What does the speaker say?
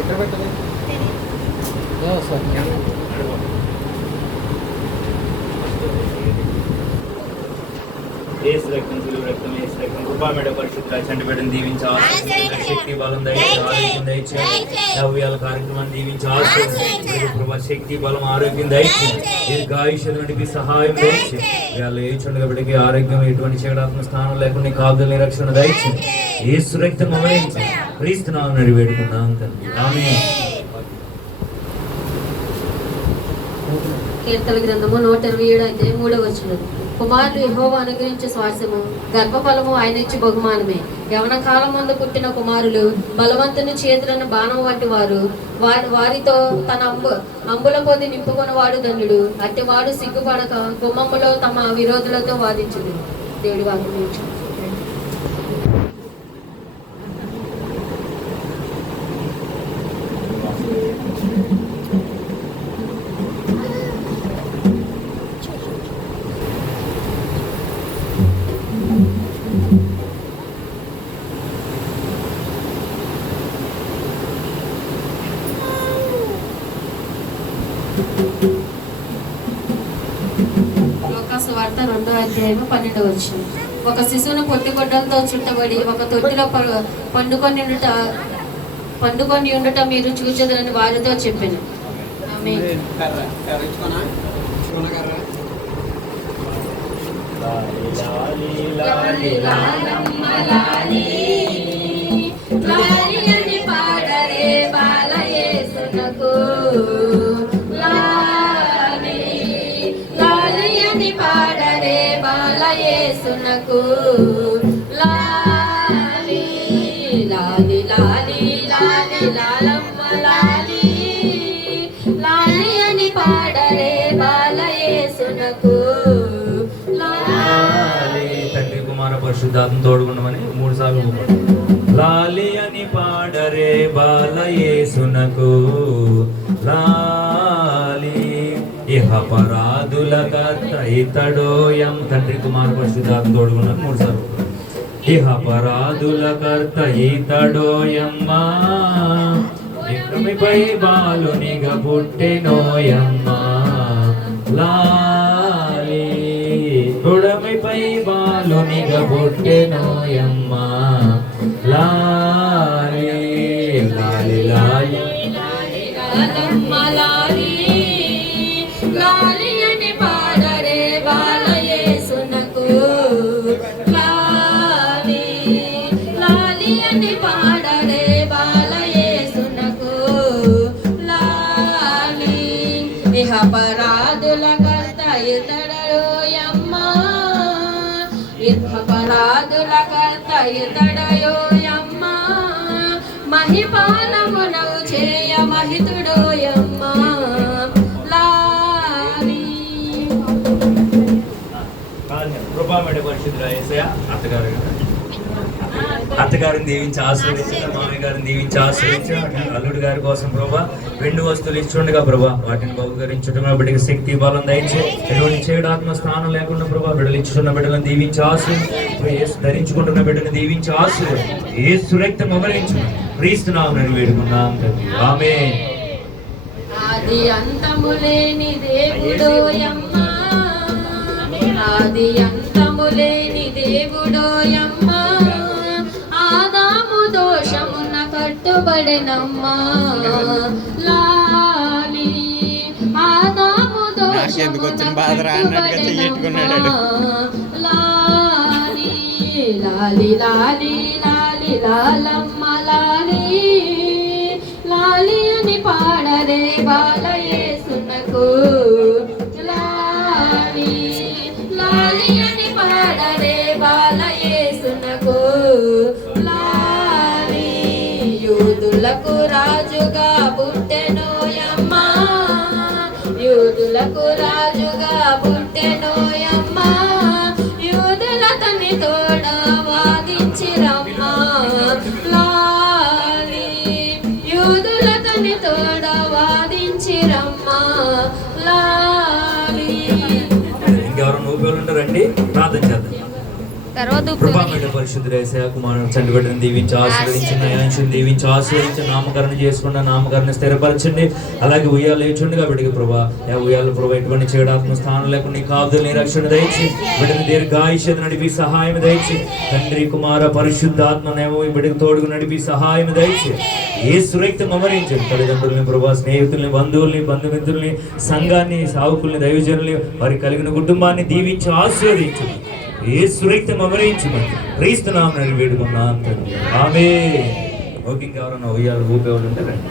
ఎక్కడ పెట్టాలి? ఏసు రక్తం, సులువు రక్తం, ఏసు రక్తం, కృపా మేడ పరిశుద్ధ చంటి బిడ్డను దీవించి శక్తి బలం దయచేసి నవ్యాల కార్యక్రమాన్ని దీవించి ప్రభా శక్తి బలం ఆరోగ్యం దయచేసి దీర్ఘాయుష్యం నడిపి సహాయం దయచేసి ఇవాళ ఏచుండగా బిడ్డకి ఆరోగ్యం ఎటువంటి చెగడాత్మ స్థానం లేకుండా కాదుల నిరక్షణ దయచేసి ఏసు రక్తం మమరించి క్రీస్తునామం నడి వేడుకున్నాం తండ్రి ఆమేన్. కీర్తన గ్రంథము 127:3 కుమారులు యెహోవా అనుగ్రహించే స్వాస్థ్యము, గర్భఫలము ఆయన ఇచ్చి బహుమానమే. యవన కాలం ముందు పుట్టిన కుమారులు బలవంతుని చేతులను బాణం వంటి వారు. వారితో తన అంబుల పొది నింపుకొనివాడు ధన్యుడు. అట్టివాడు సిగ్గుపడక గుమ్మములో తమ విరోధులతో వాదించుడు. దేవుడి వాక్యం. లోకాసువార్త 2:12. ఒక శిశువును పొట్టిగొడ్డలతో చుట్టబడి ఒక తొట్టిలో పండుకొని ఉండుట మీరు చూచెదరని వారితో చెప్పాను. ఆమేన్. యేసునకు లాలి లాలి లాలి లాలి లాలమ్మ లాలి లాలి అని పాడరే బాల యేసునకు లాలి. తండ్రి కుమార పరిశుద్ధాత్మ తోడుగుండమని 3 సార్లు లాలి అని పాడరే బాల యేసునకు లాలి. ఇహ పరాధుల కర్త ఇతడోయం. తండ్రి కుమార పరిశుద్ధాత్మ తోడుగున్నాను 3 సార్లు. ఇహ పరాధుల కర్త ఇతడోయమ్మా, నికమిపై బాలునిగా పుట్టెనోయమ్మా లాలి. గుడమిపై బాలునిగా పుట్టెనోయమ్మా లాలి లాలి లాలి లాలమ్మ లాలి లాలి అని పాడరే బాల యేసునకు లాలి లాలి అని పాడరే బాల యేసునకు లాలి. ఇహ పరాధుల కర్త ఇతడయోయమ్మా, ఇహ పరాధుల కర్త ఇతడయోయమ్మా, మహిపాలమునవు చేయ మహితుడోయమ్మా లాలి. కృపామేడ పరిశుద్ధ యేసయ్య అత్తగారిని దీవించి ఆశీర్వదించిన, మామయ్య గారిని దీవించి ఆశీర్వదించిన, అల్లుడి గారి కోసం ప్రభా వెండి వస్తువులు ఇస్తుండగా ప్రభా వాటిని బహుకరించడం బిడ్డకి శక్తి బలం దయచే ఎటువంటి చేయడాత్మ స్థానం లేకుండా ప్రభా బిడ్డలు ఇచ్చుతున్న బిడ్డలను దీవించి ఆశీర్వదించు, ధరించుకుంటున్న బిడ్డను దీవించి ఆశీర్వదించు, యేసు రక్తం అమరించు క్రీస్తునామమున వేడుకున్నాం తండ్రి ఆమేన్. ఆది అంతము లేని దేవుడోయమ్మా, ఆది అంతము లేని దేవుడోయమ్మా, ఆదాము దోషమున కట్టుబడెనమ్మా లాలి. ఆదాము దోషమున కట్టుబడెనమ్మా లాలి లాలి లాలి లాలి లాలమ్మ లాలి లాలి అని పాడరే బాల యేసునకు లాలి లాలి అని పాడరే బాల యేసునకు లాలి. యూదులకు రాజుగా పుట్టెనోయమ్మా, యూదులకు రాజుగా పుట్టెనోయమ్మా, యూదులతని తోడ వాదించిరమ్మా లాలి, యూదులతని తోడ వాదించిరమ్మా లాలి. ఇంకెవరు నువ్వు ఉంటారండి ప్రార్థన చేద్దాం. కృపామేడ పరిశుద్ధ యేసయ్య కుమారుడు చంటి బిడ్డను దీవించి ఆశీర్వదించిన యాంశుని దీవించి ఆశీర్వదించి నామకరణ చేసుకున్న నామకరణ స్థిరపరచండి. అలాగే ఉయ్యాలు లేచుండగా బిడ్డకి ప్రభా ఉయ్యాలు ప్రభా ఎటువంటి చేయడానికి స్థానం లేకుండా నీ కాపుదల నీ రక్షణ దయచి బిడ్డను దీర్ఘాయుష్యత నడిపి సహాయం దయచి తండ్రి కుమార పరిశుద్ధాత్మనేమో ఈ బిడ్డకు తోడుగు నడిపి సహాయం దయచి యేసు రక్తం అమరించండి. తల్లిదండ్రులని ప్రభా స్నేహితుల్ని బంధువుల్ని బంధుమిత్రుల్ని సంఘాన్ని సావుకుల్ని దైవజనుల్ని వారికి కలిగిన కుటుంబాన్ని దీవించి ఆశీర్వదించు. యేసు రక్తం అమరించమని క్రీస్తు నామమున వేడుకున్నాను తండ్రి. ఆమేన్. ఓకే, ఎవరన్నా ఉయ్యాలు ఊపేవాళ్ళు ఉంటే రండి.